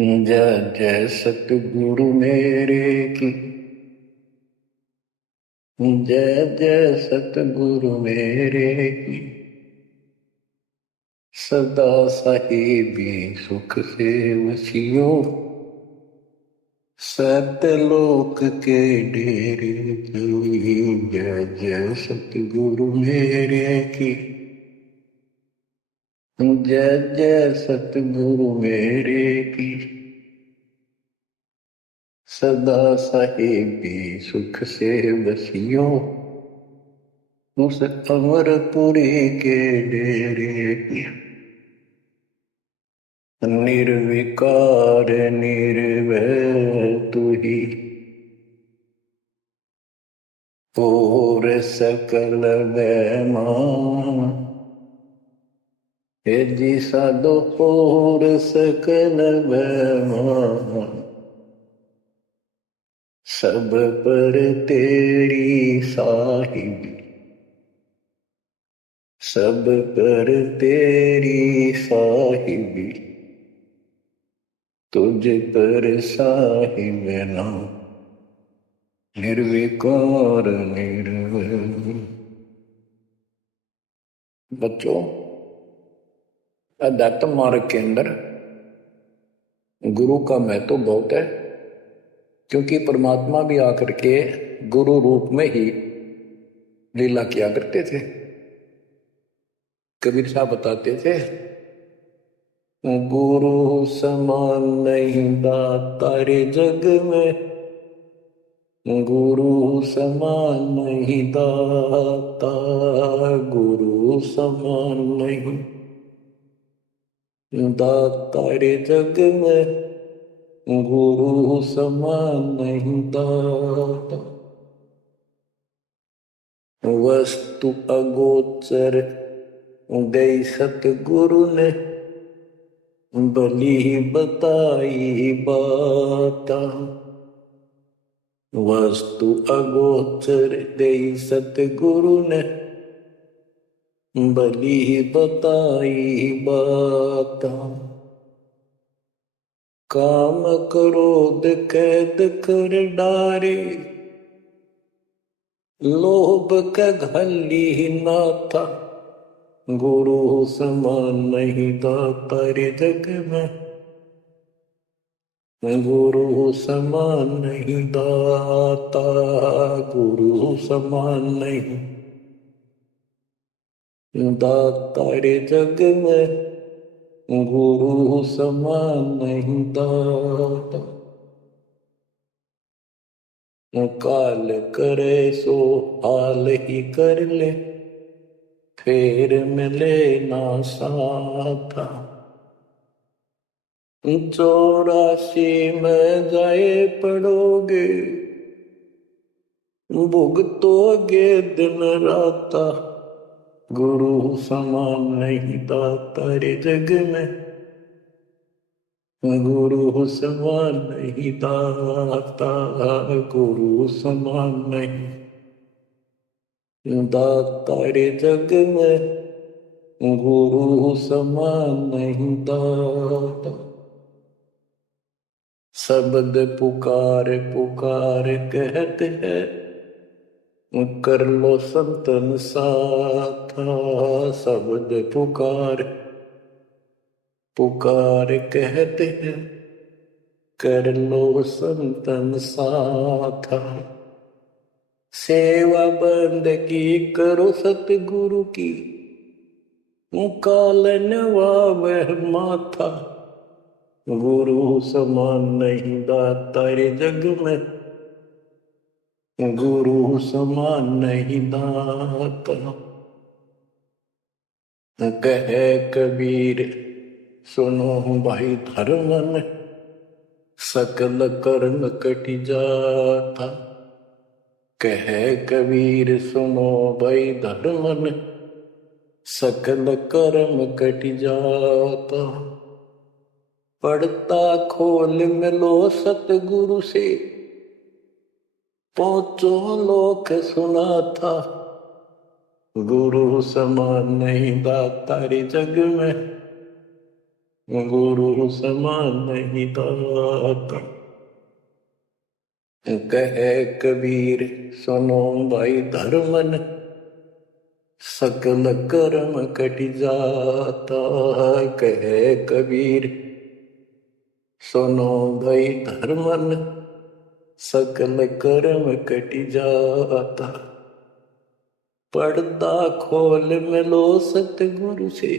जय जय सतगुरु मेरे की। जय जय सतगुरु मेरे की। सदा साहिबी सुख से वसियो। सतलोक के डेरे की। जय जय सतगुरु मेरे की। जय जय सतगुरु मेरे की। सदा साहिबी सुख से वसियो। उस अमरपुरी के डेरे की। निर्विकार निर्भय तू ही। और सकल वैमा। हे जी साधो और सकल वैमा। सब पर तेरी साहिबी। सब पर तेरी साहिबी। तुझ पर साहिब नाम। निर्विकार निर्भय। बच्चों, अध्यात्म मार्ग के अंदर गुरु का महत्व बहुत है, क्योंकि परमात्मा भी आकर के गुरु रूप में ही लीला किया करते थे। कबीर साहब बताते थे, गुरु समान नहीं दाता रे जग में। गुरु समान नहीं दाता। गुरु समान नहीं दाता रे जग में। गुरु समान नहीं दाता। वस्तु अगोचर दे सतगुरु ने। भली बताई बाता। वस्तु अगोचर दे सतगुरु ने। भली बताई बाता। काम क्रोध कैद कर डारे। लोभ का घली नाथा। गुरु समान नहीं दाता रे जग में। गुरु समान नहीं दाता। गुरु समान नहीं दाता रे जग में। गुरु समान नहीं दाता। काल करे सो हाल ही कर ले। फेर मिले ना साथा। 84 में जाए पड़ोगे। भुगतोगे दिन राता। गुरु समान नहीं दाता रे जग में। गुरु समान नहीं दाता। गुरु समान नहीं दाता रे जग में। गुरु समान नहीं दाता। शब्द पुकार पुकार कहते हैं। कर लो संतन साथा। शब्द पुकार पुकार कहते हैं। कर लो संतन साथा। सेवा बंदगी करो सतगुरु की। काल नवावह माथा। गुरु समान नहीं दाता रे जग में। गुरु समान नहीं दाता। कहे कबीर सुनो भाई धर्मन। सकल कर्म कट जाता। कहे कबीर सुनो भाई धर्मन। सकल कर्म कट जाता। पढ़ता खोल मिलो सतगुरु से। पहुंचो लोक सुना था। गुरु समान नहीं दाता रे जग में। गुरु समान नहीं दाता। कहे कबीर सुनो भाई धर्मन, सकल कर्म कट जाता। कहे कबीर सुनो भाई धर्मन, सकल कर्म कट जाता। पर्दा खोल मिलो सतगुरु से,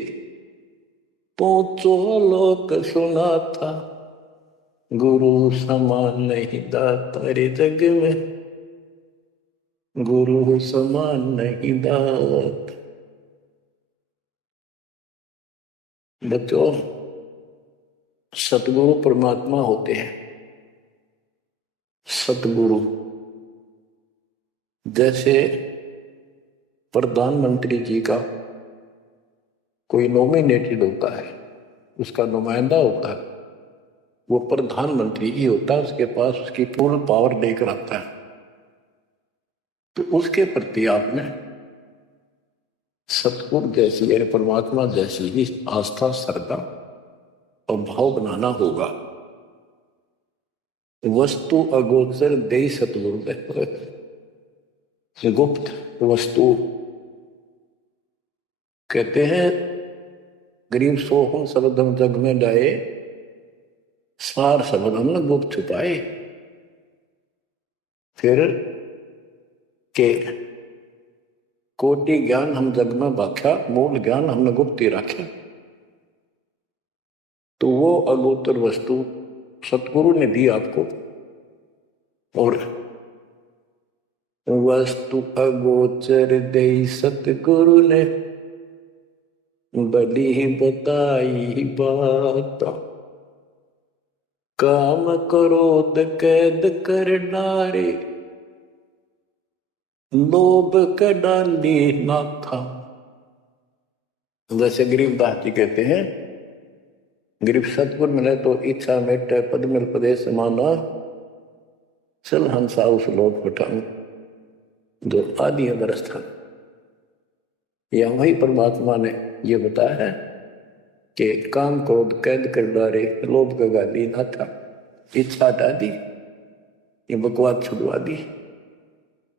पहुंचो लोक सुनाता। गुरु समान नहीं दाता रे जग में, गुरु समान नहीं दाता। बच्चों, सतगुरु परमात्मा होते हैं। सतगुरु जैसे प्रधानमंत्री जी का कोई नॉमिनेटेड होता है, उसका नुमाइंदा होता है, वो प्रधानमंत्री ही होता है, उसके पास उसकी पूर्ण पावर लेकर आता है। तो उसके प्रति आपने सतगुरु जैसी यानी परमात्मा जैसी ही आस्था, श्रद्धा और भाव बनाना होगा। वस्तु अगोचर दे सतगुरु, गुप्त वस्तु कहते हैं। गरीब सोहम शब्दम जग में डाए, सार शब्द हमने गुप्त छुपाए। फिर के कोटि ज्ञान हम जग में बाख्या, मूल ज्ञान हमने गुप्त ही रखा। तो वो अगोचर वस्तु सतगुरु ने दी आपको। और वस्तु अगोचर दे सतगुरु ने, बड़ी ही बताई बात। काम क्रोध कैद कर डारे, लोभ का डाली ना था। जैसे गरीबदास जी कहते हैं, गरीब सतगुरु मिले तो इच्छा मेटे, पद मिल पदे समाना, चल हंसा उस लोक पठाऊं। जो आदि अदरस था, या वही परमात्मा ने ये बताया है कि काम क्रोध कैद कर डारे, लोभ का गाली ना था। इच्छा हटा दी, ये बकवास छुड़वा दी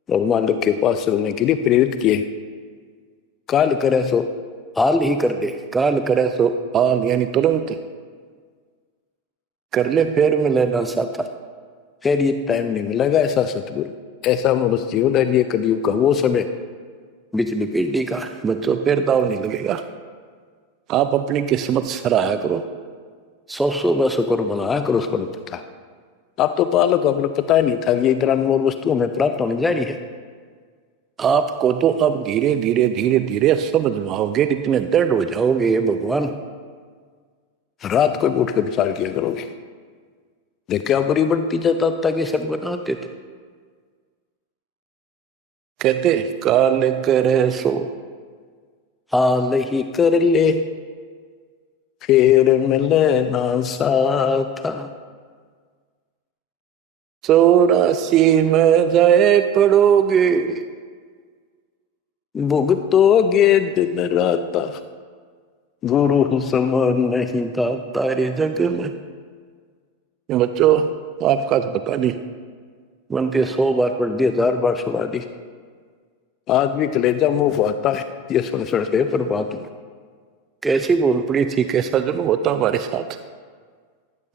और मालिक के पास चलने के लिए प्रेरित किए। काल करे सो हाल ही कर दे, काल करे सो हाल यानी तुरंत कर ले, फिर मिले ना साथा, फिर ये टाइम नहीं मिलेगा। ऐसा सतगुरु, ऐसा मनुष्य जीवन है ये कलयुग का वो समय, बिजली पीढ़ी का। बच्चों फिर दाव नहीं लगेगा। आप अपनी किस्मत सराहा करो, 100 बस शुक्र बनाया करो, उसको नहीं पता। आप तो पालक, अपने पता ही नहीं था कि इतना अनमोल वस्तु हमें प्राप्त होने जा रही है। आपको तो अब धीरे धीरे धीरे धीरे समझ में आओगे, इतने दृढ़ हो जाओगे ये भगवान, रात को उठ कर विचार किया करोगे। देखा बड़ी बढ़ती जाता कि सब बनाते थे। कहते काल करे सो हाल ही कर ले, फिर मिले ना साथा। 84 में जाए पड़ोगे, भुगतोगे दिन राता। गुरु समान नहीं दाता रे जग में। बच्चों, आपका तो पता नहीं, बनते 100 बार पढ़ दी, 1000 बार सुना दी, आज भी कलेजा मुंह को आता है ये सुन सुन के। पर बात कैसी बोल पड़ी थी, कैसा जुल्म होता हमारे साथ।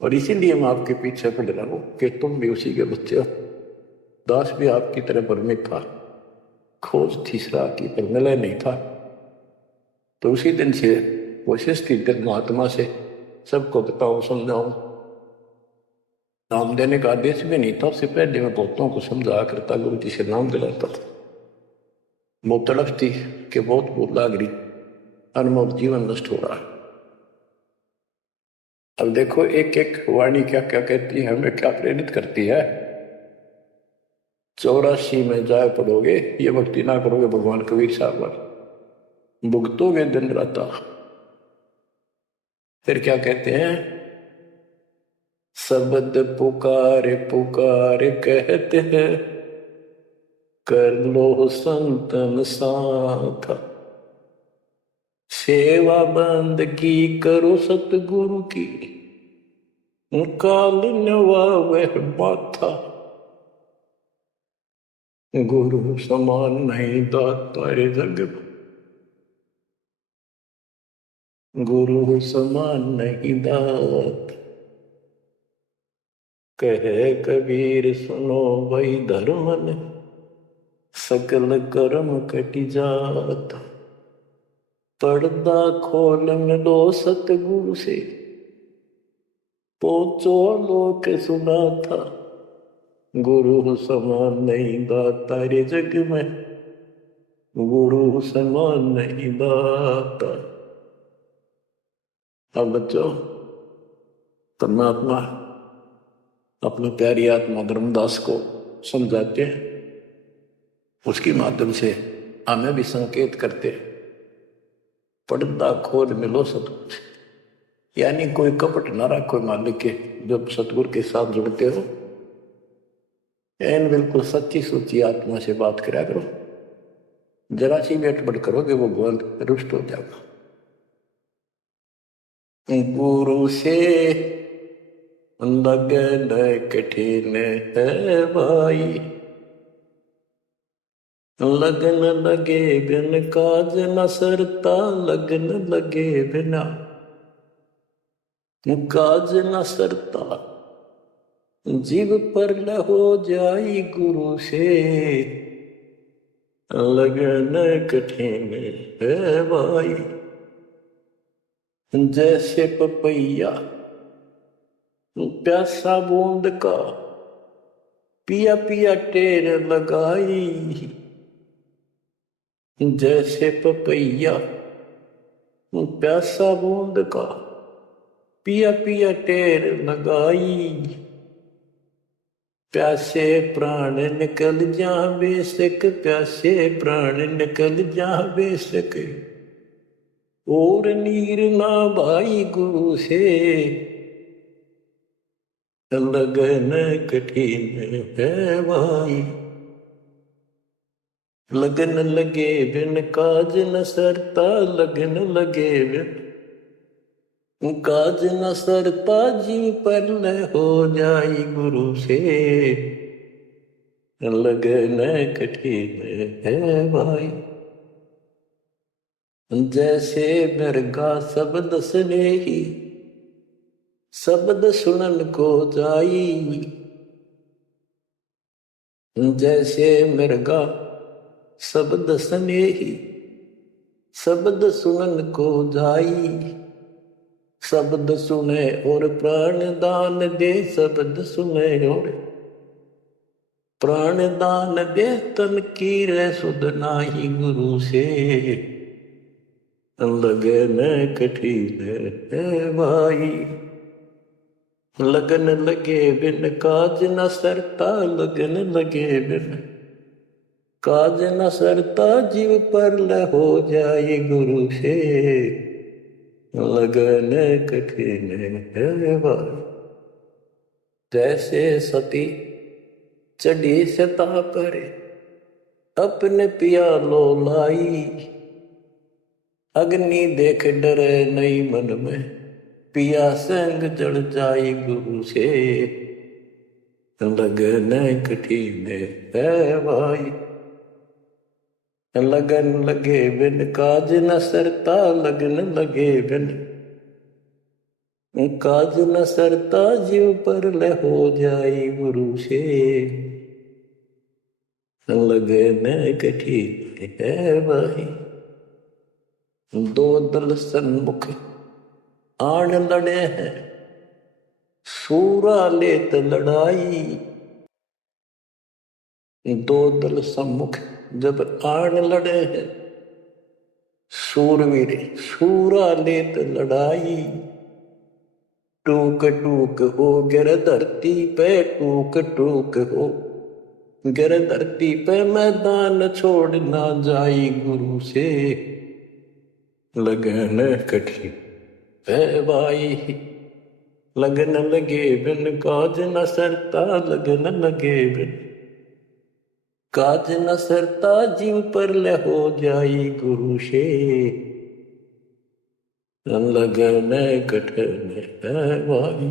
और इसीलिए मैं आपके पीछे पड़ रहा हूं कि तुम भी उसी के बच्चे हो। दास भी आपकी तरह भ्रमित था, खोज तीसरा की पर मिला नहीं था। तो उसी दिन से कोशिश की महात्मा से सबको बताऊं, समझाऊं। नाम देने का आदेश भी नहीं था, उससे पहले मैं बहुतों को समझाया करता, गुरु जी से नाम दिलाता था। बहुत तड़प थी कि बहुत भूख लाग रही, अनमोल जीवन नष्ट हो रहा है। अब देखो एक एक वाणी क्या क्या कहती है, हमें क्या प्रेरित करती है। 84 में जाए पड़ोगे, ये भक्ति ना करोगे भगवान कबीर साहब पर, भुगतोगे दिन राता। फिर क्या कहते हैं, शब्द पुकार पुकार कहते हैं, कर लो संतन साथ। सेवा बंदगी करो सतगुरु की, काल नवावे माथा। गुरु समान नहीं दाता रे जग में, गुरु समान नहीं दात। कहे कबीर सुनो भाई धर्म ने, सकल कर्म कटि जात। पर्दा खोल मिलो सतगुरु से, पोचो लोक सुना था। गुरु समान नहीं दाता रे जग में, गुरु समान नहीं दाता। अब बच्चों, परमात्मा अपनी प्यारी आत्मा धर्मदास को समझाते हैं, उसके माध्यम से हमें भी संकेत करते हैं। पर्दा खोल मिलो सतगुरु से, यानी कोई कपट ना रखो मालिक के। जब सतगुरु के साथ जुड़ते हो, एन बिल्कुल सच्ची सुच्ची आत्मा से बात करा करो। जरा सी भी अटपट करोगे वो गोल रुष्ट हो जाएगा। गुरु से लगन कठिन है भाई, लगन लगे बिन काज न सरता। लगन लगे बिना काज न सरता, जीव पर हो जाई गुरु से। लगन कठिन है भाई, जैसे पपैया प्यासा बूंद का, पिया पिया टेर लगाई। जैसे पपैया प्यासा बूंद का, पिया पिया टेर लगाई। प्यासे प्राण निकल जा बेशक, प्यासे प्राण निकल जा बेशक। और नीर ना भाई गुरु से, लगन कठिन है भाई। लगन लगे बिन काज न सरता, लगन लगे बिन काज न सरता। जीव पर हो जाई गुरु से, लगन कठिन है भाई। जैसे मृगा शब्द स्नेही, शब्द सुनन को जाई। जैसे मृगा शब्द स्नेही, शब्द सुनन को जाई। शब्द सुने और प्राण दान दे, शब्द सुने और प्राण दान दे। तन की रे सुध नाही गुरु से, लगन कठिन है भाई। लगन लगे बिन काज न सरता, लगन लगे बिन काज न सरता। जीव पर हो जाए गुरु से, लगन कठिन है भाई। जैसे सती चढ़ी सता पर, अपने पिया लो लाई। अग्नि देख डरे नहीं मन में, पिया संग जड़ जाई गुरु से। लगन कठिन है भाई। लगन लगे बिन काज न सरता, लगन लगे बिन काज न सरता। जीव पर हो जाई गुरु से, लगन कठिन है भाई। दो दल सन्मुख आन लड़े हैं, सूरा लेत लड़ाई। दो दल सम्मुख जब आन लड़े हैं, सूरवीर सूरा लेत लड़ाई। टूक टूक हो गिर धरती पे, टूक टूक हो गिर धरती पे। मैदान छोड़ ना जाई गुरु से, लगन कठिन है भाई। लगन लगे बिन काज न सरता, लगन लगे बिन काज न सरता। जीव पर हो जाई गुरु से, लगन कठिन है भाई,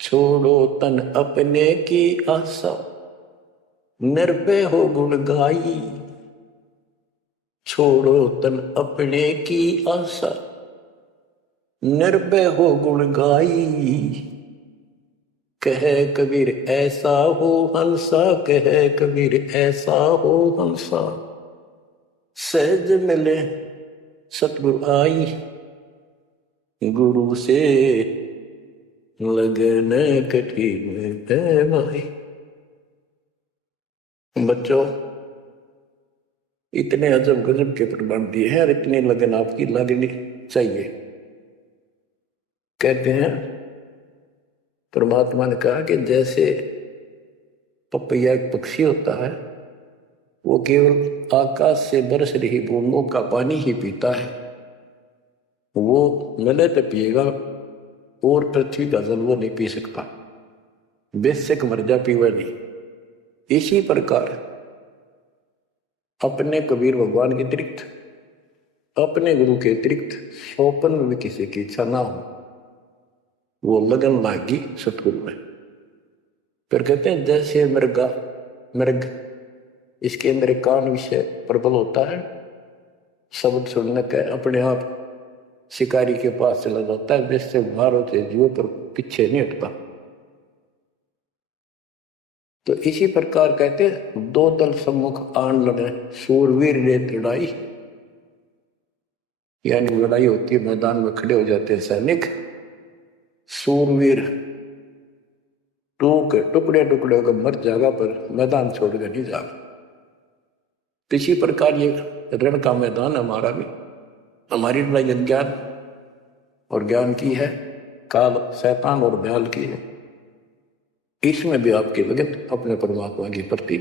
छोड़ो तन अपने की आशा, निर्भय हो गुण गाई। छोड़ो तन अपने की आशा, निर्भय हो गुण गाई। कहे कबीर ऐसा हो हंसा, कहे कबीर ऐसा हो हंसा, सहज मिले सतगुरु आई। गुरु से लगन कठिन है भाई। बच्चों, इतने अजब गजब के प्रमाण दिए हैं और इतनी लगन आपकी लगनी चाहिए। कहते हैं परमात्मा ने कहा कि जैसे पपैया एक पक्षी होता है, वो केवल आकाश से बरस रही बूंदों का पानी ही पीता है, वो मिले तो पिएगा और पृथ्वी का जल वो नहीं पी सकता, बेशक मर जा पीवा नहीं। इसी प्रकार अपने कबीर भगवान के अतिरिक्त, अपने गुरु के अतिरिक्त सौपन में किसी की इच्छा ना हो, वो लगन लागी सतगुरु में। फिर कहते हैं जैसे मृग इसके अंदर एक कान विषय प्रबल होता है, शब्द सुनने का अपने आप शिकारी के पास चला जाता है, जिससे बाहर होते जीवों पर पीछे नहीं हटता। तो इसी प्रकार कहते हैं दो दल सम्मुख आन लड़े, सूरवीर ने लड़ाई, यानी लड़ाई होती है, मैदान में खड़े हो जाते हैं सैनिक, सूरवीर टुकड़े टुकड़े होकर मर जाएगा पर मैदान छोड़कर नहीं जाएगा। इसी प्रकार ये रण का मैदान हमारा भी, हमारी लड़ाई अज्ञान और ज्ञान की है, काल शैतान और ब्याल की है। इसमें भी आपकी लगन अपने परमात्मा के प्रति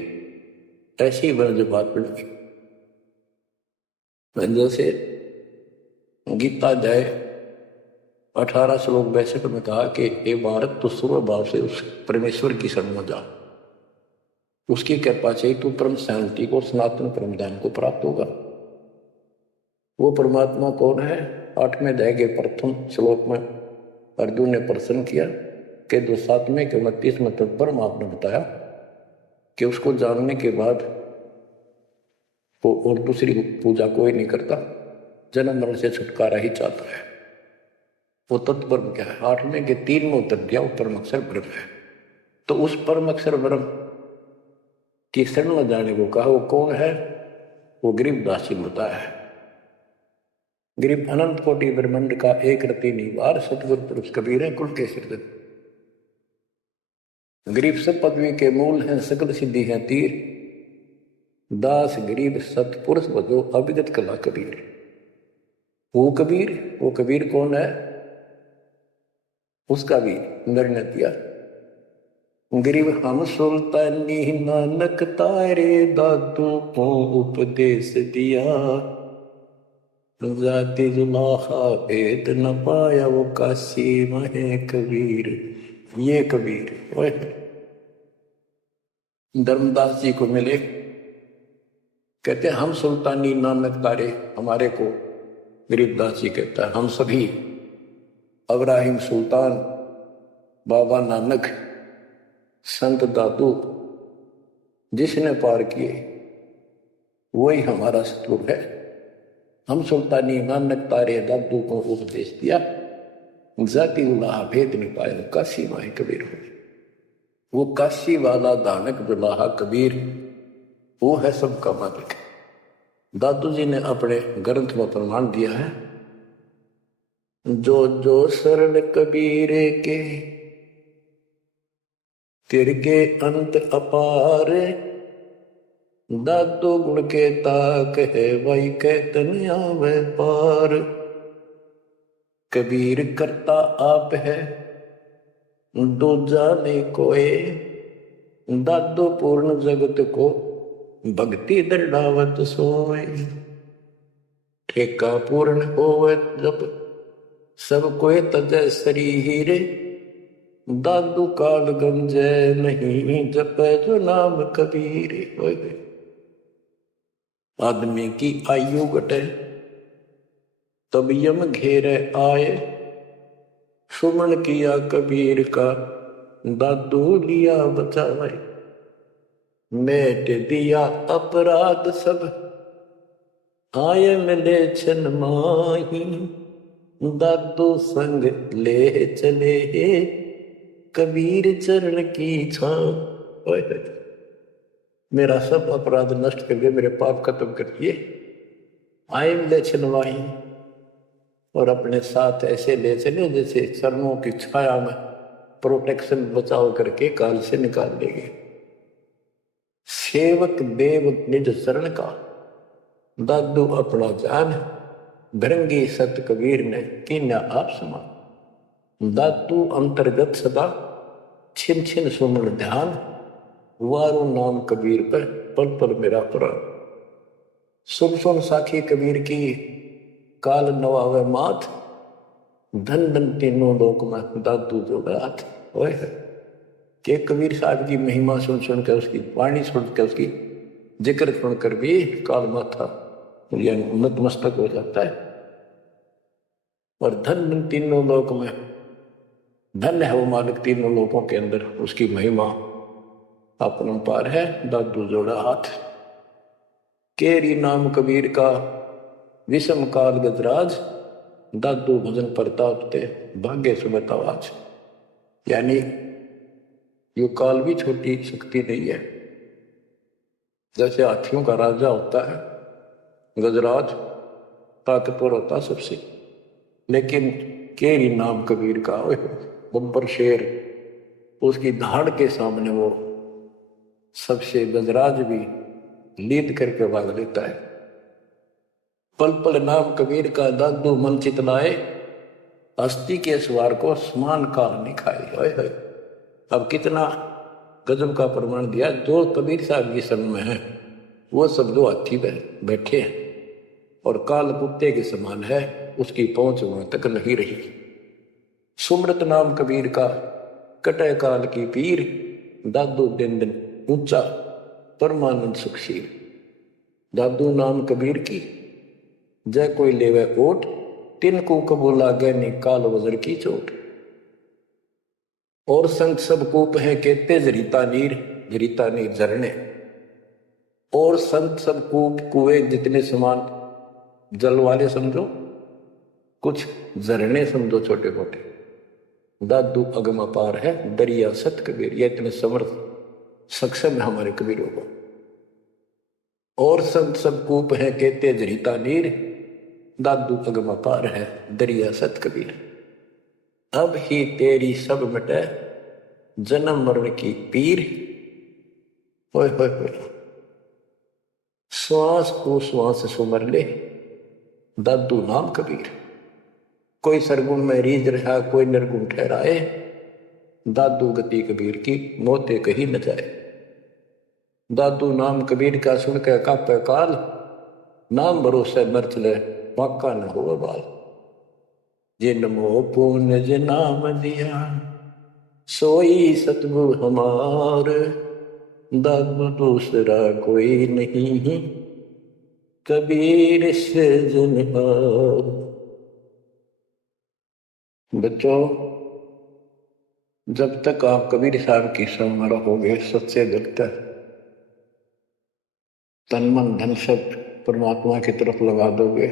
ऐसी जो बात पड़ी, जैसे गीता जाए 18 श्लोक 62 में कहा कि ये भारत तो सर्व भाव से उस परमेश्वर की शरण में जा, उसकी कृपा से तू परम शांति को, सनातन परम ज्ञान को प्राप्त होगा। वो परमात्मा कौन है? 8वें अध्याय के प्रथम श्लोक में अर्जुन ने प्रश्न किया कि जो 7वें के 29वें तक पर आपने बताया कि उसको जानने के बाद वो और दूसरी पूजा कोई नहीं करता, जन्म मरण से छुटकारा ही चाहता है। वो तत्पर क्या है? 8वें के 3 में उत्तर दिया, वो परम अक्षर ब्रह्म है। तो उस परम अक्षर ब्रह्म की शरण में जाने को कहा, वो कौन है? वो गरीबदास जी बताया है। गरीब अनंत कोटि ब्रह्मांड का एक रति निवार, सतगुरु पुरुष कबीर है कुल के सिर। गरीब सब पदवी के मूल हैं, सकल सिद्धि है तीर, दास गरीब सतपुरुष बजो अभिगत कला कबीर। वो कबीर कौन है? उसका भी निर्णय दिया। गरीब हम सुल्तानी नानक तारे, दादू को उपदेश दिया, जाति जुलाहा भेद न पाया, वो काशी महे कबीर। ये कबीर धर्मदास जी को मिले, कहते हैं हम सुल्तानी नानक तारे, हमारे को गरीबदास जी कहता है हम सभी अब्राहिम सुल्तान, बाबा नानक, संत दादू जिसने पार किए वही हमारा सतगुरु है। हम सुल्तानी नानक तारे, दादू को उपदेश दिया, जाति उलाहा भेद नहीं पाया, काशी माए कबीर हो। वो काशी वाला दानक दुलाहा कबीर, वो है सबका मालिक। दादू जी ने अपने ग्रंथ में प्रमाण दिया है, जो जो शरण कबीरे के, तिरके अंत अपार, दादू गुण के ताक है, वही कहतन आवे पार। कबीर करता आप है, दूजा ने कोय, दादू पूर्ण जगत को, भक्ति दृढ़ावत सोए। ठेका पूर्ण होवे जब, सब कोई तजय शरीर, दादू काल गंजे नहीं, जपे जो नाम कबीर। आदमी की आयु घटे तब यम घेरे आए, सुमन किया कबीर का, दादू लिया बचाए। मेट दिया अपराध सब, आए मिले छन माही, दादू संग ले चले, कबीर चरण की छां। मेरा सब अपराध नष्ट कर दिए, मेरे पाप खत्म कर दिए। आए मिले छन माही, और अपने साथ ऐसे ले चले जैसे चरणों की छाया में प्रोटेक्शन बचाव करके काल से निकाल देंगे। सेवक देव निज शरण का, दादू अपना जान, भृंगी सत कबीर ने कीन्या आप समान। दादू अंतर्गत सदा, छिन छिन सुमन ध्यान, वारू नाम कबीर पर पल पल मेरा प्राण। सुन सुन साखी कबीर की, काल नवावे माथ, धन धन तीनों लोक में दादू जोड़ा हाथ। के कबीर साहब की महिमा सुन सुनकर, उसकी वाणी सुनकर, उसकी जिक्र सुनकर भी काल माथा यानी नतमस्तक हो जाता है। और धन धन तीनों लोक में, धन्य है वो मालिक तीनों लोकों के अंदर, उसकी महिमा अपरंपार है। दादू जोड़ा हाथ, केरी नाम कबीर का, विषम काल गजराज, दादू भजन प्रताप ते भाग्य सुबह आवाज। यानी ये काल भी छोटी शक्ति नहीं है। जैसे हाथियों का राजा होता है गजराज, ताकतवर होता सबसे, लेकिन केरी नाम कबीर का बब्बर शेर, उसकी धाड़ के सामने वो सबसे गजराज भी लीद करके भाग लेता है। पल पल नाम कबीर का, दादू मन चितलाए, हस्ती के सवार को समान काल नहीं खाए। अब कितना गजब का प्रमाण दिया। जो कबीर साहब की शरण में है वो सब जो हाथी पे बैठे हैं और काल कुत्ते के समान है, उसकी पहुंच वहां तक नहीं रही। सुमृत नाम कबीर का, कटे काल की पीर, दादू दिन दिन ऊंचा, परमानंद सुखशील। दादू नाम कबीर की, जय कोई लेवे ओट, तिनको कबूल लागे नी काल वजर की चोट। और संत सब कूप है कहते जरीता नीर, जरीता नीर झरने। और संत सब कूप कुएं जितने समान जल वाले समझो, कुछ झरने समझो छोटे मोटे। दादू अगम अपार है, दरिया सत कबीर। ये इतने समर्थ सक्षम है हमारे कबीरों को। और संत सब कूप है कहते जरीता नीर, दादू अगम अपार है, दरिया सत कबीर। अब ही तेरी सब मिटे, जन्म मरण की पीर। होय होय होय, श्वास को श्वास सुमर ले, दादू नाम कबीर। कोई सरगुण में रीझ रहा, कोई निर्गुण ठहराए, दादू गति कबीर की मोते कहीं न जाए। दादू नाम कबीर का सुन के कापे काल, नाम भरोसे मर चले पाका न हो बाल। जिन मोह पुण्य जिन नाम दिया, सोई सतगुरु हमार, दादू दूसरा कोई नहीं, कबीर से जनहार। बच्चों, जब तक आप कबीर साहब की संग में रहोगे, सच्चे दिल तक तन मन धन सब परमात्मा की तरफ लगा दोगे,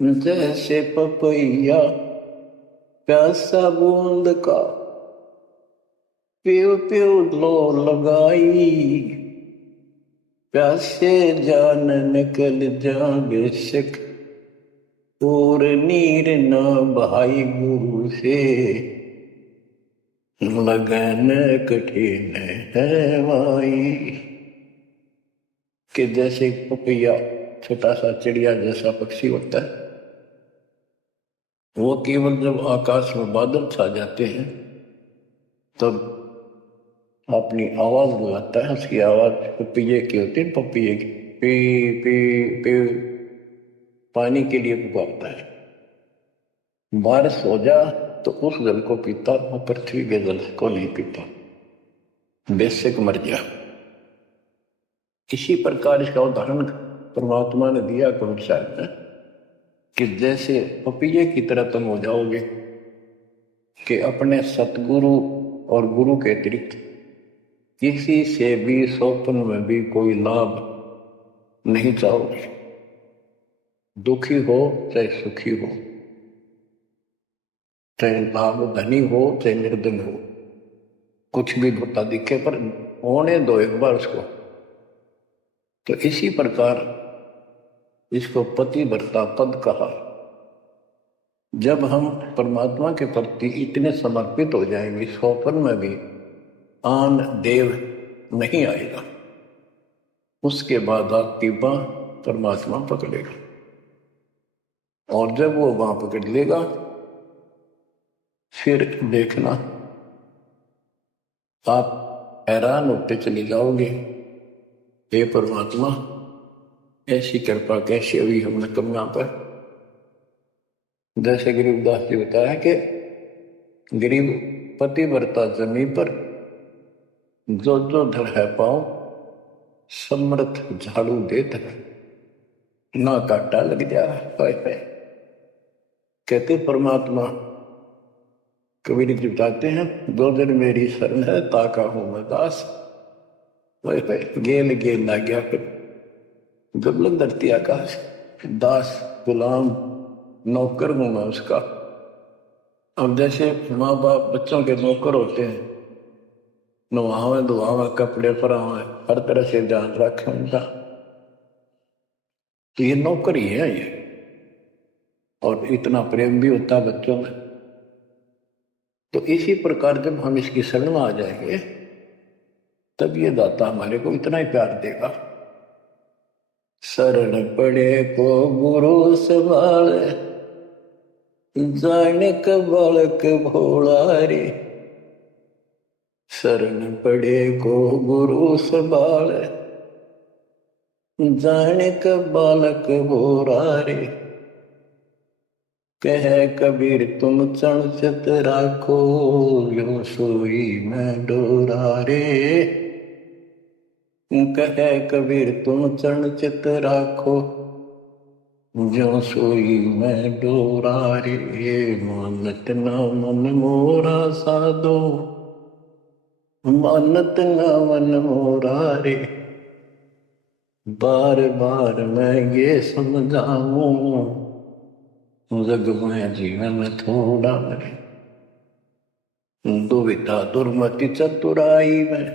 जैसे पपैया प्यासा बूंद का, प्यो प्यो लो लगाई, प्यासे जान निकल जा बेशक, और नीर न बहाई गुरु से, लगन कठिन है माई। कि जैसे पपैया छोटा सा चिड़िया जैसा पक्षी होता है, वो केवल जब आकाश में बादल छा जाते हैं तब अपनी आवाज लगाता है। उसकी आवाज पपैये की होती है, पपैये की पी पी पी, पानी के लिए पुकारता है। बारिश हो जा तो उस जल को पीता, वो पृथ्वी के जल को नहीं पीता, बेशक मर जा। इसी प्रकार इसका उदाहरण परमात्मा ने दिया कबीर साहब ने। कि जैसे पपीहे की तरह तुम हो जाओगे कि अपने सतगुरु और गुरु के अतिरिक्त किसी से भी स्वप्न में भी कोई लाभ नहीं चाहोगे। दुखी हो चाहे सुखी हो, चाहे लाभ धनी हो चाहे निर्धन हो, कुछ भी होता दिखे पर होने दो एक बार उसको। तो इसी प्रकार इसको पतिव्रता पद कहा। जब हम परमात्मा के प्रति इतने समर्पित हो जाएंगे, स्वप्न में भी आन देव नहीं आएगा, उसके बाद आपकी बाह परमात्मा पकड़ेगा। और जब वो बाह पकड़ लेगा फिर देखना आप हैरान होते चले जाओगे, हे परमात्मा ऐसी कृपा कैसे हुई हमने कन्या पर। जैसे गरीबदास जी बताया कि गरीब पतिव्रता जमी पर जो जो धड़ है पाओ समर्थ झाड़ू देत है, ना काटा लग जा। कहते परमात्मा कबीर जी बताते हैं, दो दिन मेरी शरण है ताका हूं मैं दास। गेल गेल ना गया फिर गबलन धरती आकाश, दास गुलाम नौकर हूं मैं उसका। अब जैसे माँ बाप बच्चों के नौकर होते हैं, नहावे धुआवे कपड़े परावे हर तरह से ध्यान रखें उनका, तो ये नौकर ही है ये। और इतना प्रेम भी होता है बच्चों में। तो इसी प्रकार जब हम इसकी शरण में आ जाएंगे तब ये दाता हमारे को इतना ही प्यार देगा। शरण पड़े को गुरु संभाले, जाने का बालक भोला रे। शरण पड़े को गुरु संभाले, जाने का बालक भोला रे। कह कबीर तुम चण चित राखो, यो सोई मैं डोरा रे। कह कबीर तुम चरण चित राखो, जो सोई मैं डोरा रे। मानत न मन मोरा साधो, मानत न मन मोरा रे। बार बार मैं ये समझाऊं, जग में जीवन थोड़ा रे। दुविधा दुर्मति चतुराई में,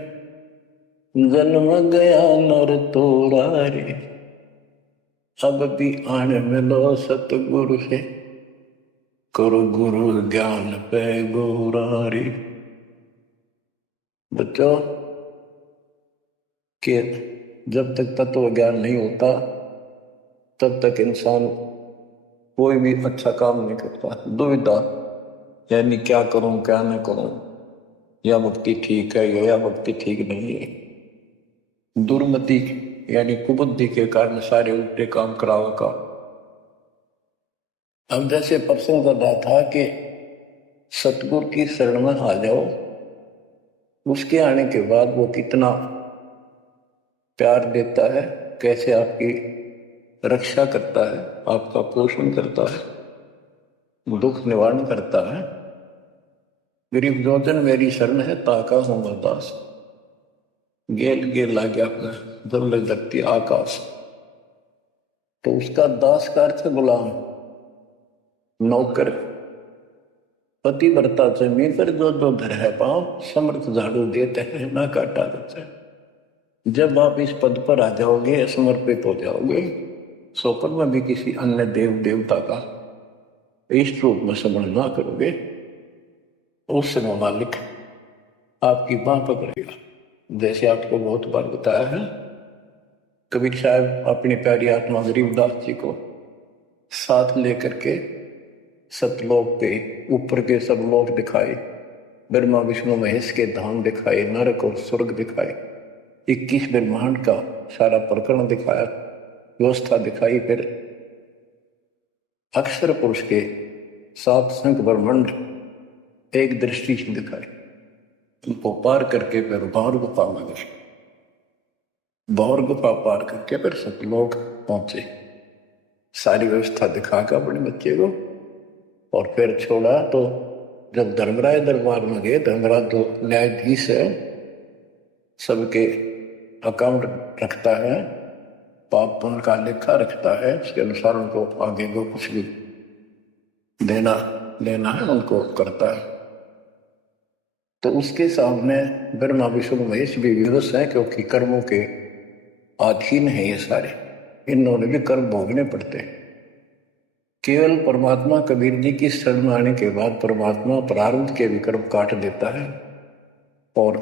जन्म गया नर तोड़ा रे। अब भी आन मिलो सतगुरु से, करो गुरु ज्ञान पे गोरा रे। बच्चों के जब तक तत्व ज्ञान नहीं होता तब तक इंसान कोई भी अच्छा काम नहीं करता। दुविधा यानी क्या करूं क्या न करूं, या भक्ति ठीक है या भक्ति ठीक नहीं है। दुर्मति यानी कुबुद्धि के कारण सारे उल्टे काम करावा का। अब जैसे प्रश्न कर रहा था कि सतगुरु की शरण में आ जाओ, उसके आने के बाद वो कितना प्यार देता है, कैसे आपकी रक्षा करता है, आपका पोषण करता है, दुख निवारण करता है। गरीब जोजन मेरी शरण है ताका हूं मैं दास, गेल गेल ला गया जब लग लगती आकाश। तो उसका दास का अर्थ गुलाम, नौकर। पतिव्रता जमीन पर जो जो धर है पांव समर्थ झाड़ू देते हैं, ना काटा देता है। जब आप इस पद पर आ जाओगे, समर्पित हो जाओगे, स्वप्न में भी किसी अन्य देव देवता का इष्ट रूप में समझ ना करोगे, उस समय मालिक आपकी बांह पकड़ेगा। जैसे आपको बहुत बार बताया है, कबीर साहब अपनी प्यारी आत्मा गरीबदास जी को साथ लेकर के सतलोक पे ऊपर के सब लोक दिखाए, ब्रह्मा विष्णु महेश के धाम दिखाए, नरक और स्वर्ग दिखाए, 21 ब्रह्मांड का सारा प्रकरण दिखाया, व्यवस्था दिखाई। फिर अक्षर पुरुष के 7 संख ब्रह्मांड एक दृष्टि से दिखाए। उनको पार करके फिर भौर गुफा में गए, भौर गुफा पार करके फिर सतलोक पहुंचे। सारी व्यवस्था दिखा के अपने बच्चे को, और फिर छोड़ा। तो जब धर्मराय दरबार में गए, धर्मराज जो न्यायाधीश है, सबके अकाउंट रखता है, पाप पुण्य का लेखा रखता है, उसके अनुसार उनको आगे को कुछ भी देना लेना है उनको करता है। तो उसके सामने ब्रह्मा विष्णु महेश भी विवश है, क्योंकि कर्मों के अधीन है ये सारे, इन्होंने भी कर्म भोगने पड़ते हैं। केवल परमात्मा कबीर जी की शरण में आने के बाद परमात्मा प्रारब्ध के भी कर्म काट देता है और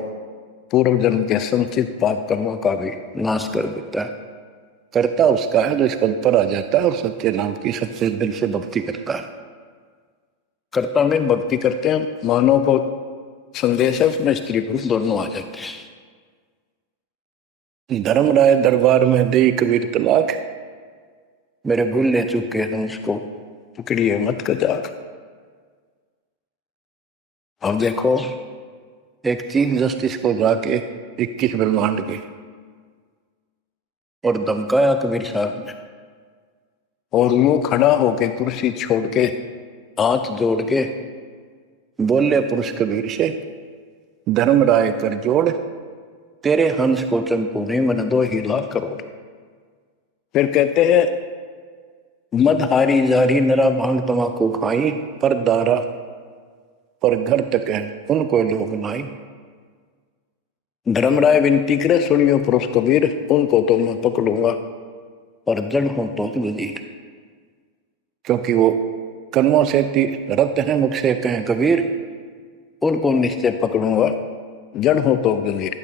पूर्व जन्म के संचित पाप कर्मों का भी नाश कर देता है। करता उसका है जो इस पद पर आ जाता है और सच्चे नाम की सच्चे दिल से भक्ति करता है। कर्ता में भक्ति करते हैं, मानव को संदेश है उसमें स्त्री पुरुष दोनों आ जाते हैं। धर्मराय दरबार में दे कबीर तलाक, मेरे भूल ले चुके हैं उसको पकड़िए मत कजाक। अब देखो, एक चीफ जस्टिस को जाके 21 ब्रह्मांड के और धमकाया कबीर साहब ने, और वो खड़ा होके कुर्सी छोड़ के हाथ जोड़ के बोले पुरुष कबीर से, धर्मराय कर जोड़, तेरे हंस को चंपू ने मन 2 लाख करोड़। फिर कहते हैं, मदहारी जारी नरा भांग तमाकू खाई, पर दारा पर घर तक है उनको लोग नाई। धर्मराय विनती करे, सुनियो पुरुष कबीर, उनको तो मैं पकड़ूंगा और जड़ हूं तो जजीर। क्योंकि वो कर्मों से रत है, मुख से कहें कबीर, उनको निश्चय पकड़ूंगा, जड़ हो तो गंभीर।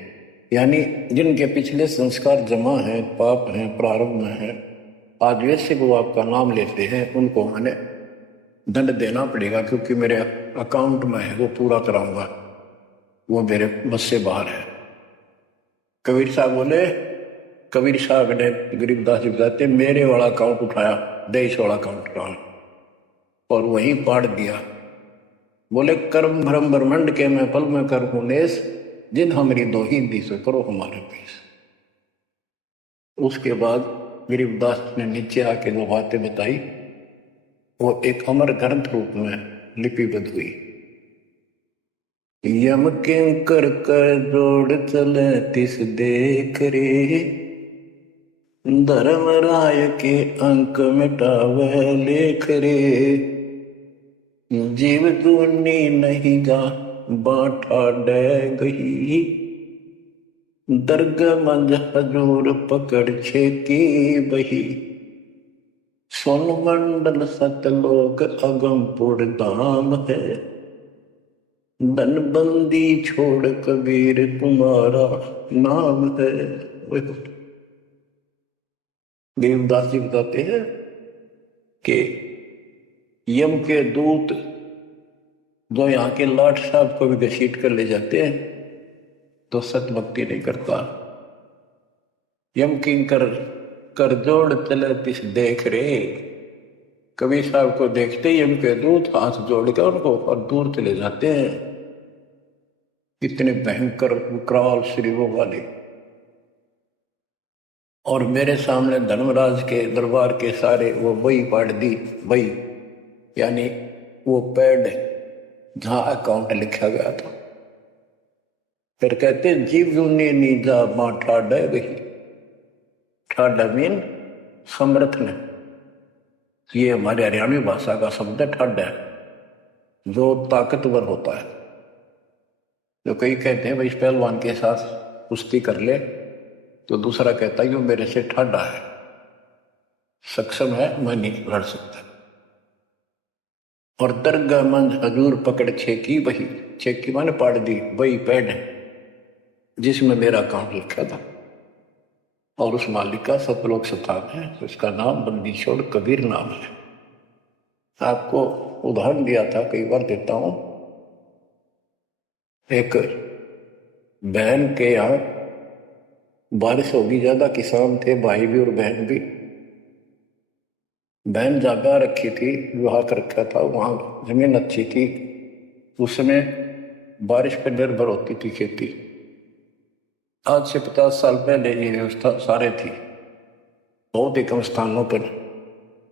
यानी जिनके पिछले संस्कार जमा हैं, पाप हैं, प्रारब्ध में है, आज वैसे वो आपका नाम लेते हैं, उनको मैंने दंड देना पड़ेगा, क्योंकि मेरे अकाउंट में है, वो पूरा कराऊंगा, वो मेरे बस से बाहर है। कबीर साहब बोले, कबीर साहब ने गरीबदास जी बताते, मेरे वाला अकाउंट उठाया, देश वाला अकाउंट उठाया और वहीं पाड़ दिया। बोले, कर्म भ्रम ब्रह्मंड के मैं पल में कर हूं नेस, जिन हमारी दो ही दी से करो हमारे पेश। उसके बाद गरीबदास ने नीचे आके जो बातें बताई वो एक अमर ग्रंथ रूप में लिपिबद्ध हुई। यम किंकर कर जोड़ चले तिस देख रे, धर्मराय के अंक मिटावे लेख रे। जीव दूनी नहीं जा बाठा डे गही, दर्ग मंज हजूर पकड़ छेकी बही। सोन मंडल सतलोक अगमपुर धाम है, धनबंदी छोड़ कबीर तुम्हारा नाम है। देवदास जी बताते हैं कि यम के दूत जो यहाँ के लाट साहब को भी घसीट कर ले जाते हैं तो सत भक्ति नहीं करता। यम किंकर कर जोड़ चले तिस देख रे, कबीर साहब को देखते ही यम के दूत हाथ जोड़ कर उनको और दूर चले जाते हैं। इतने भयंकर विकराल शरीरों वाले। और मेरे सामने धर्मराज के दरबार के सारे वो बही पाड़ दी, बही यानी वो पैड जहां अकाउंट लिखा गया था। फिर कहते जीव जूनी नीजा मां ठाडा गई, ठाडा मीन समर्थ ने, ये हमारे हरियाणवी भाषा का शब्द है ठाडा, जो ताकतवर होता है। जो कई कहते हैं भाई इस पहलवान के साथ कुश्ती कर ले, तो दूसरा कहता है यो मेरे से ठाडा है, सक्षम है, मैं नहीं लड़ सकता। और दरगाह मंज हजूर पकड़ छेकी बही, छेकी माने पाड़ दी, बही पैड है जिसमें मेरा अकाउंट लिखा था, और उस मालिक का सतलोक स्थान है, उसका नाम बंदी छोड़ कबीर नाम है। आपको उदाहरण दिया था, कई बार देता हूं। एक बहन के यहाँ बारिश होगी ज्यादा, किसान थे, भाई भी और बहन भी। बहन जागा रखी थी, विवाह कर रखा था, वहां जमीन अच्छी थी, उसमें बारिश पर निर्भर होती थी खेती। आज से 50 साल पहले ये व्यवस्था सारे थी, बहुत ही कम स्थानों पर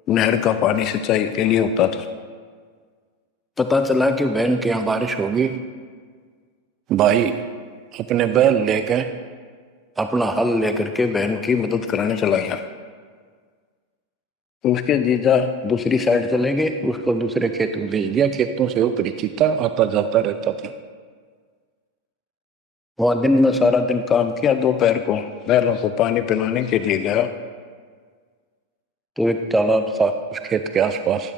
नहर का पानी सिंचाई के लिए होता था। पता चला कि बहन के यहाँ बारिश होगी, भाई अपने बैल लेकर अपना हल लेकर के बहन की मदद कराने चला गया। उसके जीजा दूसरी साइड चले गए, उसको दूसरे खेत में भेज दिया। खेतों से वो परिचित था, आता जाता रहता था। वहां दिन में सारा दिन काम किया। दोपहर को बैलों को पानी पिलाने के लिए गया तो एक तालाब था उस खेत के आसपास।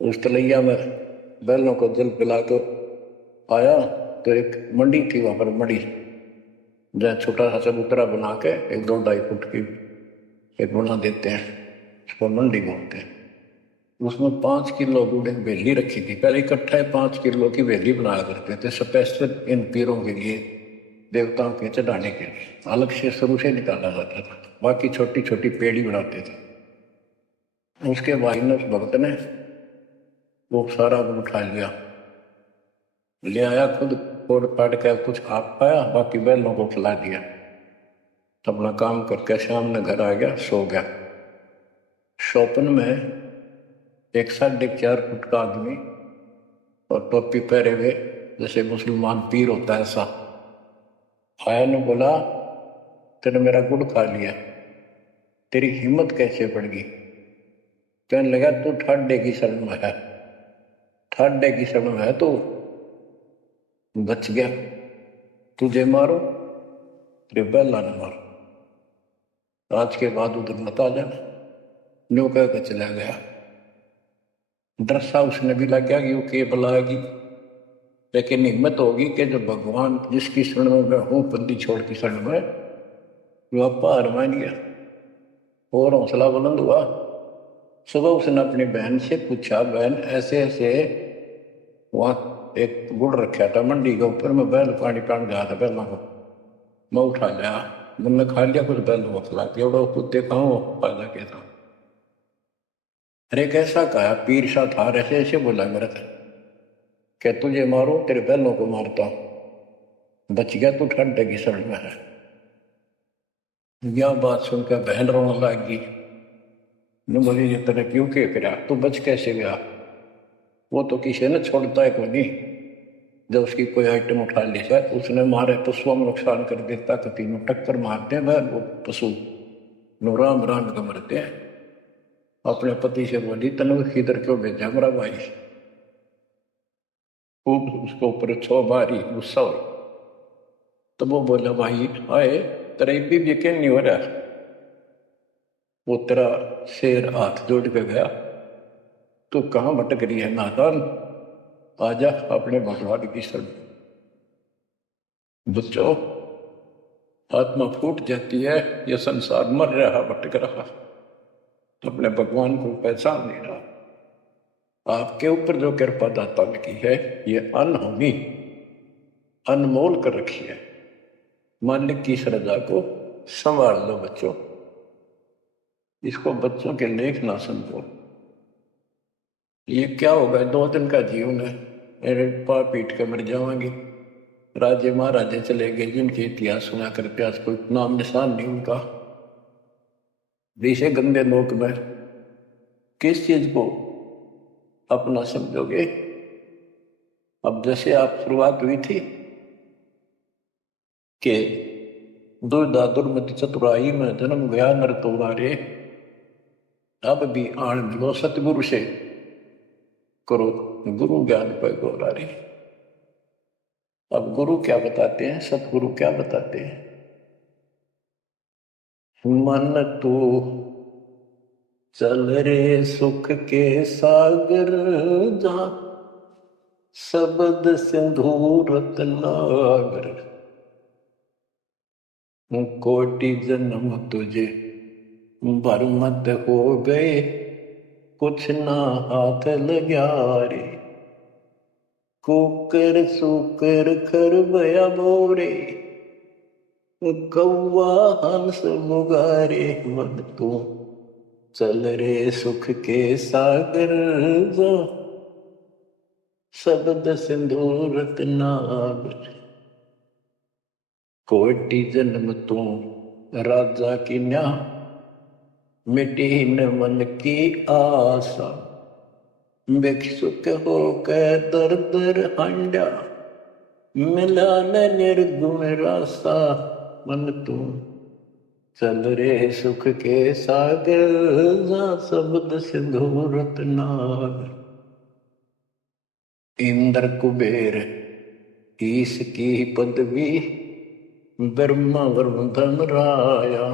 उस तलैया में बैलों को जल पिला कर आया तो एक मंडी थी वहां पर, मंडी जहाँ छोटा सा चबूतरा बना के 1-2-2.5 फुट की एक बना देते हैं, उसको मंडी बोलते हैं। उसमें 5 किलो गुड़ की वेली रखी थी। पहले इकट्ठा 5 किलो की वेली बनाया करते थे स्पेशल इन पीरों के लिए, देवताओं के चढ़ाने के लिए, अलग से शुरू से निकाला जाता था। बाकी छोटी छोटी पेड़ी बनाते थे। उसके भाई ने, उस भक्त ने वो सारा गुड़ उठा लिया, ले आया, खुद फोड़ फाड़ के कुछ खा पाया, बाकी बैलों को खिला दिया। अपना काम करके शाम में घर आ गया, सो गया। स्वप्न में एक 4.5 फुट का आदमी और टोपी पहरे हुए जैसे मुसलमान पीर होता है ऐसा आया ने बोला, तेने मेरा गुड़ खा लिया, तेरी हिम्मत कैसे बढ़ गई? कहने लगा, तू ठाडे की शरण में है, ठाडे की शरण में है तो बच गया, तुझे मारो तेरे बैला ने मारो, आज के बाद उधर मत आ जाना। न्यू कह के चला गया। डर सा उसने भी लग गया कि वो के बुलाएगी, लेकिन हिम्मत होगी कि जब भगवान जिसकी शरण में मैं हूँ, बंदी छोड़ की शरण में, वो हार मान गया और हौसला बुलंद हुआ। सुबह उसने अपनी बहन से पूछा, बहन ऐसे ऐसे वहां एक गुड़ रखा था मंडी के ऊपर, मैं बैल पानी पान गया था बैलों को, मैं उठा लिया, मैंने खा लिया, कुछ बैल को खिला दिया, बड़ा कुत्ते खाओ फायदा क्या था? अरे कैसा कहा, पीर सा था, ऐसे ऐसे बोला मेरा था, क्या तुझे मारो तेरे बैलों को मारता, बच गया तू ठंडे की शरण में है। यह बात सुनकर बहन रोने लगी। न बोली, ये तेरे क्यों के करा, तू बच कैसे गया? वो तो किसी ने छोड़ता है कोई नहीं, जब उसकी कोई आइटम उठा ली जाए उसने मारे पशुओं में नुकसान कर देता, कभी में टक्कर मारते हैं वो पशु नो राम राम का मरते हैं। अपने पति से बोली, तनु किधर क्यों भेजा मेरा भाई? खूब उसके ऊपर 6 बारी गुस्सा हुई। तो वो बोला, भाई आए तेरा भी यकीन नहीं हो रहा? वो तेरा शेर हाथ जोड़ के गया, तू कहाँ भटक रही है नादान, आजा अपने भगवान की शरण। बच्चों, आत्मा फूट जाती है, यह संसार मर रहा, भटक रहा, अपने भगवान को पहचान नहीं रहा। आपके ऊपर जो कृपा दाता ने की है, ये अनहोनी अनमोल कर रखी है। मालिक की श्रद्धा को संभाल लो बच्चों, इसको बच्चों के लेख ना समझो। ये क्या होगा, 2 दिन का जीवन है, मेरे पा पीट के मर जाएंगे। राजे महाराजे चले गए जिनके इतिहास सुना करके आज कोई नाम निशान नहीं उनका। जैसे गंदे लोक में किस चीज को अपना समझोगे? अब जैसे आप शुरुआत हुई थी कि दुर्दा दुर्मति चतुराई में जन्म गया नर तुम्हारे, अब भी आण मिलो सतगुरु से, करो गुरु ज्ञान पर गौरारे। अब गुरु क्या बताते हैं, सतगुरु क्या बताते हैं? मन तू चल रे सुख के सागर, जहां शब्द सिंधु रत्नागर, कोटि जन्म तुझे बरमत हो गए, कुछ ना हाथ लग्या रे, कुकर सुकर खर भया बोरे, कौवा हंस मुगारे। मन तू चल रे सुख के सागर, जो शब्द सिंधु रत्नागर, कोटि जन्म तू राजा की न्या, मिटी न मन की आशा, भिक्षुक हो के दर दर हंडा, मिला न निर्गुण रासा। मन तू चल रे सुख के सागर, जहाँ शब्द सिंधु रत्नागर। इंद्र कुबेर ईश की पदवी, ब्रह्मा वरुण धन राया,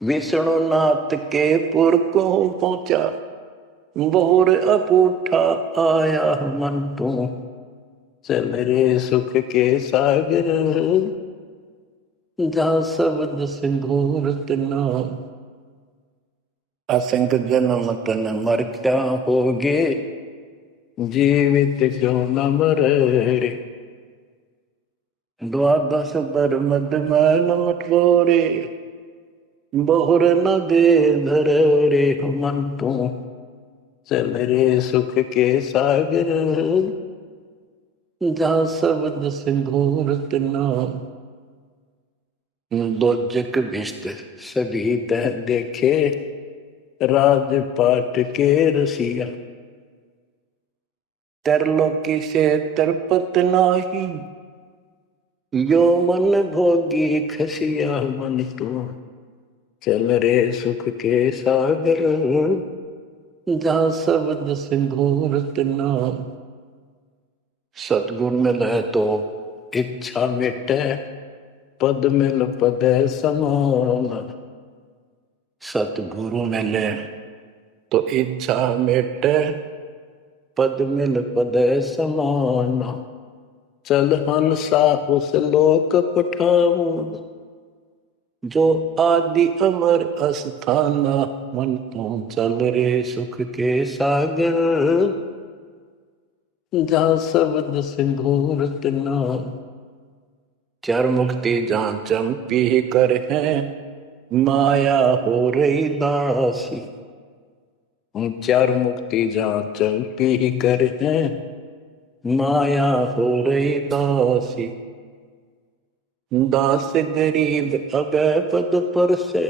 विष्णुनाथ के पुर को पहुंचा, बोर अपूठा आया। मन तू चल रे सुख के सागर, जहाँ शब्द सिंधु रत्ना। असंख्य जन्म तन मर क्या होगे, जीवित क्यों न मरे रे। द्वादश बर मद मैल मठोरे, बहुर न दे धर रे। मन तू चल रे सुख के सागर, जहाँ शब्द सिंधु रत्ना। दोजक भिष्ट सभी तह देखे, राजपाट के रसिया, तरलोकी से तरपत नाही, यो मन भोगी खसिया। मन तू चल रे सुख के सागर, जहाँ शब्द सिंधु रत्ना। सतगुण मिले तो इच्छा मिटे, पद मिल पद समान। सतगुरु मिले तो इच्छा मिटे, पद मिल पद समान। चल हंसा उस लोक पठाऊं, जो आदि अमर अस्थाना। मन तू चल रे सुख के सागर, जहाँ शब्द सिंधु रत्ना। चार मुक्ति जहाँ चंपी कर है, माया हो रही दासी। चार मुक्ति जहाँ चंपी कर है, माया हो रही दासी। दास गरीब अगय पद पर से,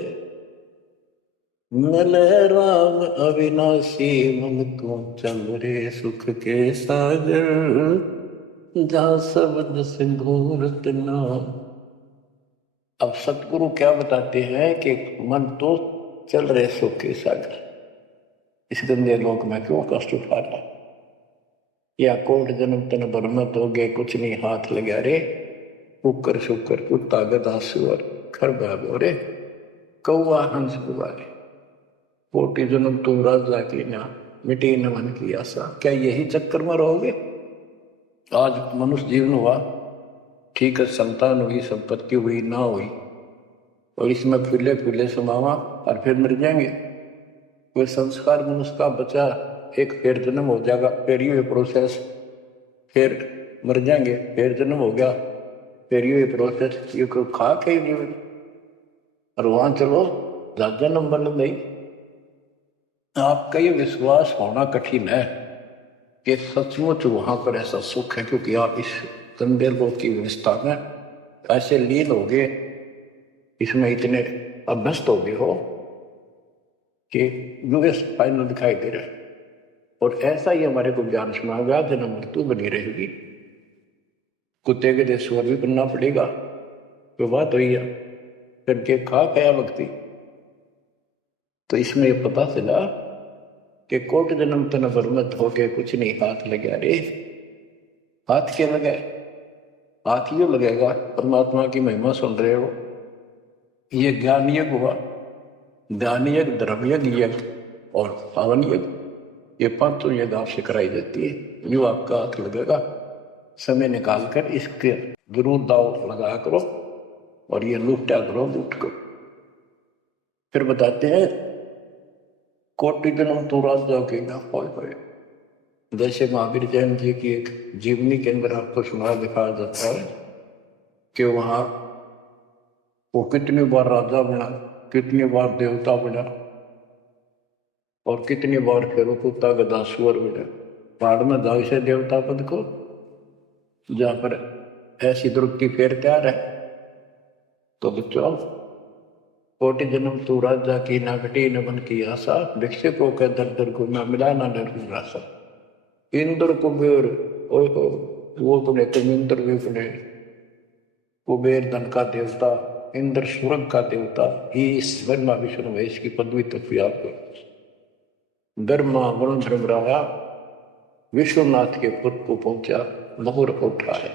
मिले राम अविनाशी। मन तू चल रे सुख के सागर, जहाँ शब्द सिंधु रत्ना। अब सतगुरु क्या बताते हैं कि मन तो चल रहे सुख के सागर, इस गंदे लोक में क्यों कष्ट उठाना। या कोट जन्म तन बरमत हो गए, कुछ नहीं हाथ लगा रे। कुकर शुकर कुत्ता गधा सुअर खरबा बोरे, कौआ हंस गुबारे। कोटि जन्म तुम राजा की ना, मिटी न मन की आशा। क्या यही चक्कर में रहोगे? आज मनुष्य जीवन हुआ, ठीक है, संतान हुई, संपत्ति हुई ना हुई, और इसमें फूले फूले समावा और फिर मर जाएंगे। कोई संस्कार मनुष्य का बचा, एक फिर जन्म हो जाएगा, फिर ये प्रोसेस, फिर मर जाएंगे, फिर जन्म हो गया, फिर ये प्रोसेस। ये कोई खाक है नहीं, और वहां चलो जन्म बन गई। आपका ये विश्वास होना कठिन है कि सचमुच वहां पर ऐसा सुख है, क्योंकि आप इस गंदे लोक की व्यवस्था में ऐसे लीन हो गए, इसमें इतने अभ्यस्त हो गए हो कि यूएस फाइनल दिखाई दे रहा है। और ऐसा ही हमारे को ज्ञान सुना गया, जन्म मृत्यु बनी रहेगी, कुत्ते के देश स्वर भी बनना पड़ेगा। तो बात हुई है, फिर के खा गया भक्ति। तो इसमें यह पता चला कि कोट जन्म तन बरमत होके कुछ नहीं हाथ लगे रे। हाथ क्या लगे? हाथ यो लगेगा, परमात्मा की महिमा सुन रहे हो। ये ज्ञान यज्ञ हुआ, ज्ञान यज्ञ, धर्म यज्ञ और पावन यज्ञ, ये पांचों यज्ञ आपसे कराई जाती है। जो आपका हाथ लगेगा, समय निकाल कर इसके जरूर दाव लगाया करो, और ये लूटा करो, लूट करो। फिर बताते हैं कोटि जन्म तो राजा के ना होए। जैसे महावीर जैन जी की एक जीवनी के अंदर आपको सुना दिखाया जाता है कि वहां वो कितनी बार राजा बना, कितनी बार देवता बना, और कितनी बार फिर कुत्ता गधा सुअर बना। पहाड़ में जाओ से देवता पद को, जहां पर ऐसी दुर्गति फेर तैयार है। तो बच्चों, कोटि जन्म तू राजा की ना घटी न मन की आशा, भिक्षुकों के दर दर घूमा मिला ना डर रासा। इंद्र कुबेर, ओए हो, वो अपने इंद्र भी अपने, कुबेर धन का देवता, इंद्र स्वर्ग का देवता, ही ब्रह्मा विष्णु महेश की पदवी तक भी आपको ब्रह्मा वरुण धर्मराया विश्वनाथ के पुर को पहुंचा, बहुर को उठाया।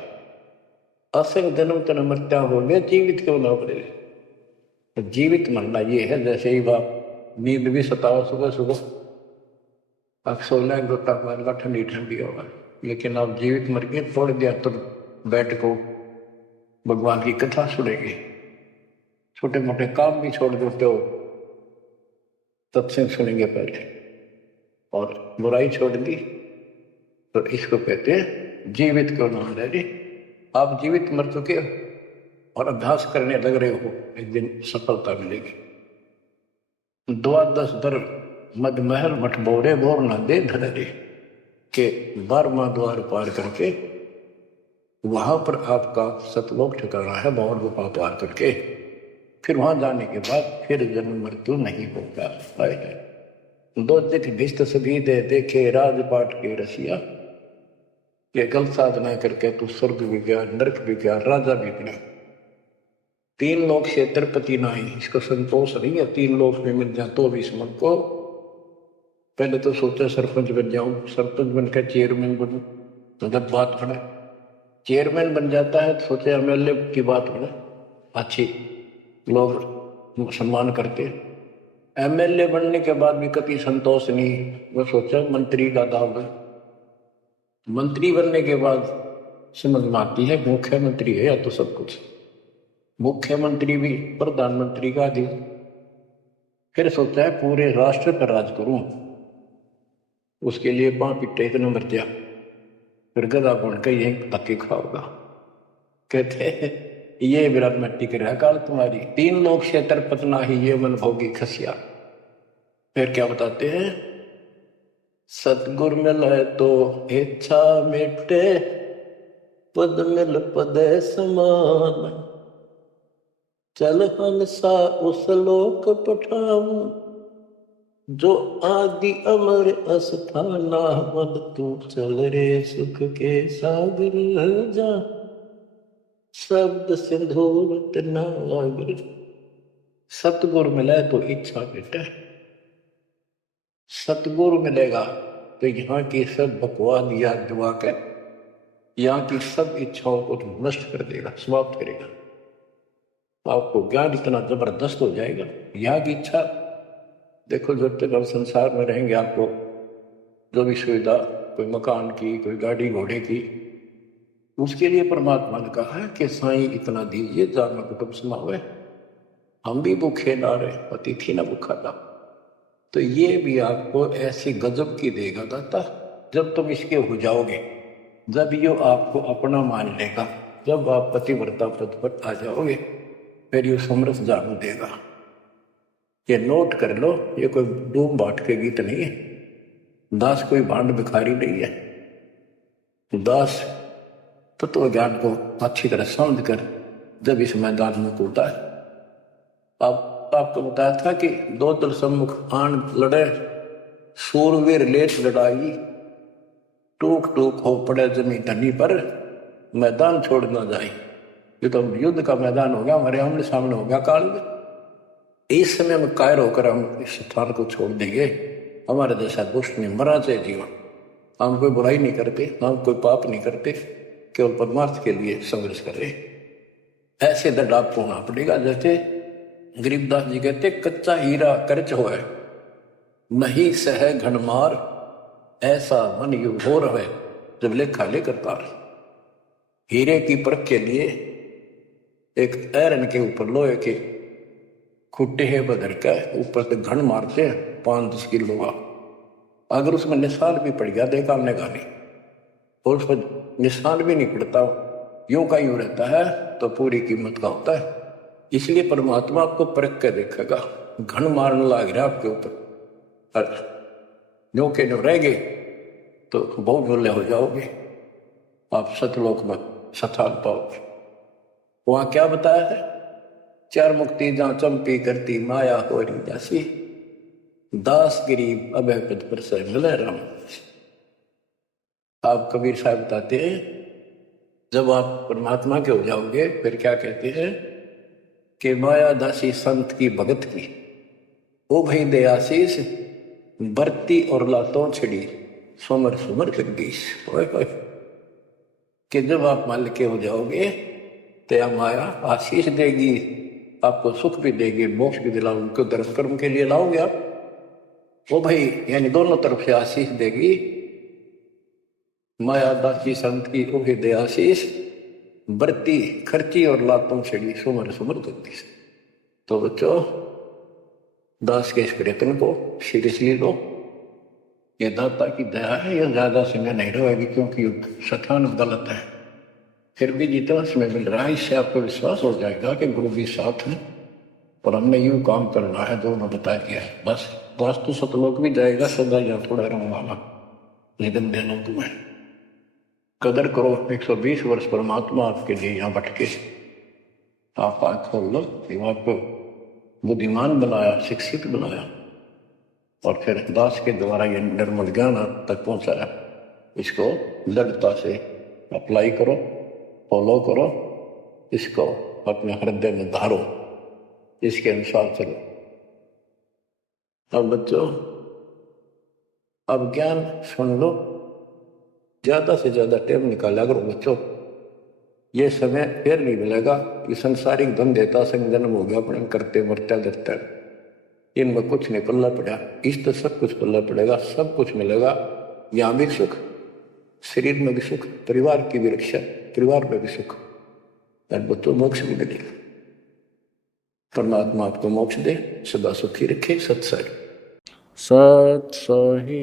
असंग जन्म तन मृत्या हो गया, जीवित क्यों ना बने। तो जीवित मरना ये है, जैसे ही बाप नींद भी सताओ सुबह सुबह, आप सो लें गोटा मारगा ठंडी ठंडी होगा, लेकिन आप जीवित मर गए, थोड़ी देर तो बैठ को भगवान की कथा सुनेंगे, छोटे मोटे काम भी छोड़ देते हो, सत्संग सुनेंगे पहले, और बुराई छोड़ दी, तो इसको कहते हैं जीवित क्यों ना रह रही। आप जीवित मर चुके हो और अभ्यास करने लग रहे हो, एक दिन सफलता मिलेगी। द्वादश दर मद महल मठ बोरे बोर न दे धरे के 12वां द्वार पार करके वहां पर आपका सतलोक ठिकाना है, बावर गुफा पार करके फिर वहां जाने के बाद फिर जन्म मृत्यु नहीं होगा। दो दिख भिष्ट सभी दे देखे राजपाट के रसिया, ये गलत साधना करके तू स्वर्ग भी गया, नरक भी गया, राजा भी बना। 3 लोक से तिरुपति नाई, इसको संतोष नहीं है, 3 लोक में मिल जाए तो भी इस मन को। पहले तो सोचा सरपंच बन जाऊं, सरपंच बनकर चेयरमैन बनूं, तो जब बात बने चेयरमैन बन जाता है तो सोचे एमएलए की बात बने, अच्छी लोग सम्मान करते। एमएलए बनने के बाद भी कभी संतोष नहीं, वो सोचा मंत्री का दाव है। मंत्री बनने के बाद समझ में आती है मुख्यमंत्री है या तो सब कुछ, मुख्यमंत्री भी प्रधानमंत्री का अधिक। फिर सोचा है पूरे राष्ट्र पर राज करूं, उसके लिए पांव पिट्टे इतने मर दिया, फिर गधा बन के यही धक्के खाओगा। कहते ये विराट मट्टी कर रहा काल तुम्हारी, 3 लोग से तरपत ना ही ये मन भोगी खसिया। फिर क्या बताते हैं, सतगुर मिले तो इच्छा मिटे, पद मिल पद समान, चल हंसा उस लोक पठाऊं, जो आदि अमर अस्थाना, मद तू चल रे सुख के सागर जा, शब्द सिंधूर तना लागर। सतगुरु मिले तो इच्छा मिटे, सतगुरु मिलेगा तो यहाँ की सब बकवाद याद दिवा के यहाँ की सब इच्छाओं को नष्ट कर देगा, समाप्त करेगा। आपको ज्ञान इतना जबरदस्त हो जाएगा। यहाँ की इच्छा देखो, जब तक हम संसार में रहेंगे आपको जो भी सुविधा, कोई मकान की, कोई गाड़ी घोड़े की, उसके लिए परमात्मा ने कहा है कि साईं इतना दीजिए जान कुटुंब समावे, हम भी भूखे ना रहे, अतिथि ना भूखा था। तो ये भी आपको ऐसी गजब की देगा दाता, जब तुम इसके हो जाओगे, जब ये आपको अपना मान लेगा, जब आप पतिव्रता पद पर आ जाओगे, फिर ये समरस जानू देगा। ये नोट कर लो, ये कोई डूम बाट के गीत नहीं है, दास कोई भांड भिखारी नहीं है। दास तत्व ज्ञान को अच्छी तरह समझ कर जब इस मैदान में कूदा है। आपको बताया था कि 2 दल सम्मुख आन लड़े, सूरवीर लेट लड़ाई, टूक टूक हो पड़े जमी धनी पर, मैदान छोड़ ना जाए। ये तो युद्ध का मैदान हो गया, हमारे आमने सामने हो गया काल में। इस समय में कायर होकर हम इस स्थान को छोड़ देंगे, हमारे जैसा दुष्ट नहीं मरा चाहे जीवन। हम कोई बुराई नहीं करते, हम कोई पाप नहीं करते, केवल परमार्थ के लिए संघर्ष कर रहे। ऐसे दर्द आपको होना पड़ेगा। जैसे गरीबदास जी कहते, कच्चा हीरा करच होए, नहीं सह घनमार, ऐसा मन यु हो रहे जब लेखा लेकर तार। हीरे की परख के लिए एक ऐरन के ऊपर लोहे के खुट्टे है बदर का, ऊपर से घन मारते हैं 5-10 किलो का, अगर उसमें निशान भी पड़ गया देखा हमने गाने, और उस पर निशान भी नहीं पड़ता, यूं का यूं रहता है, तो पूरी कीमत का होता है। इसलिए परमात्मा आपको परख कर देखेगा, घन मारने लग रहा आपके ऊपर, जो के जो रह गए तो बहुत मूल्य हो जाओगे, आप सतलोक में सथान पाओगे। वहां क्या बताया है, चार मुक्ति जहाँ चंपी करती माया हो रही जासी, दास गरीब अभय पद पर से मिले राम। आप कबीर साहब बताते हैं जब आप परमात्मा के हो जाओगे फिर क्या कहते हैं कि माया दासी संत की भगत की ओ भई दे आशीष बरती और लातों छिड़ी सोमर सुमर जगदीश। कि जब आप मान के हो जाओगे तो माया आशीष देगी, आपको सुख भी देगी, मोक्ष भी दिलाओगे, धर्म कर्म के लिए लाओगे आप, वो भाई यानी दोनों तरफ से आशीष देगी। माया दासी संत की ओहे दे आशीष बरती खर्ची और लातों छिड़ी सुमर सुमर जगदीश। तो बच्चों दास के इस प्रयत्न को सीरियसली लो, ये दाता की दया है, यह ज्यादा समय नहीं रहेगी क्योंकि सठान गलत है। फिर भी जितना समय मिल रहा है इससे आपको विश्वास हो जाएगा कि गुरु भी साथ है और हमने यूं काम करना है जो उन्होंने बता दिया है। बस वास्तु सतलोक भी जाएगा सदा यहाँ थोड़ा रहूंगा लेकिन दिनों में कदर करो। 120 वर्ष परमात्मा आपके लिए यहाँ भटके, आप आँख खोल लो, आपको बुद्धिमान बनाया, शिक्षित बनाया और फिर दास के द्वारा ये निर्मल ज्ञान आप तक पहुंचाया। इसको दृढ़ता से अप्लाई करो, फॉलो करो, इसको अपने हृदय में धारो, इसके अनुसार चलो। अब बच्चों अब ज्ञान सुन लो, ज्यादा से ज्यादा टाइम निकाला करो बच्चों, ये समय फिर नहीं मिलेगा कि संसारिक धन देता संग जन्म हो गया अपने करते मरता देता, इनमें कुछ नहीं पल्ला पड़ा, इस तो सब कुछ पल्ला पड़ेगा, सब कुछ मिलेगा। यहाँ भी सुख, शरीर में भी सुख, परिवार की भी रक्षा, परिवार में भी सुख, और बच्चों मोक्ष भी मिलेगा। परमात्मा आपको मोक्ष दे, सदा सुखी रखे। सत्संग सत्सही।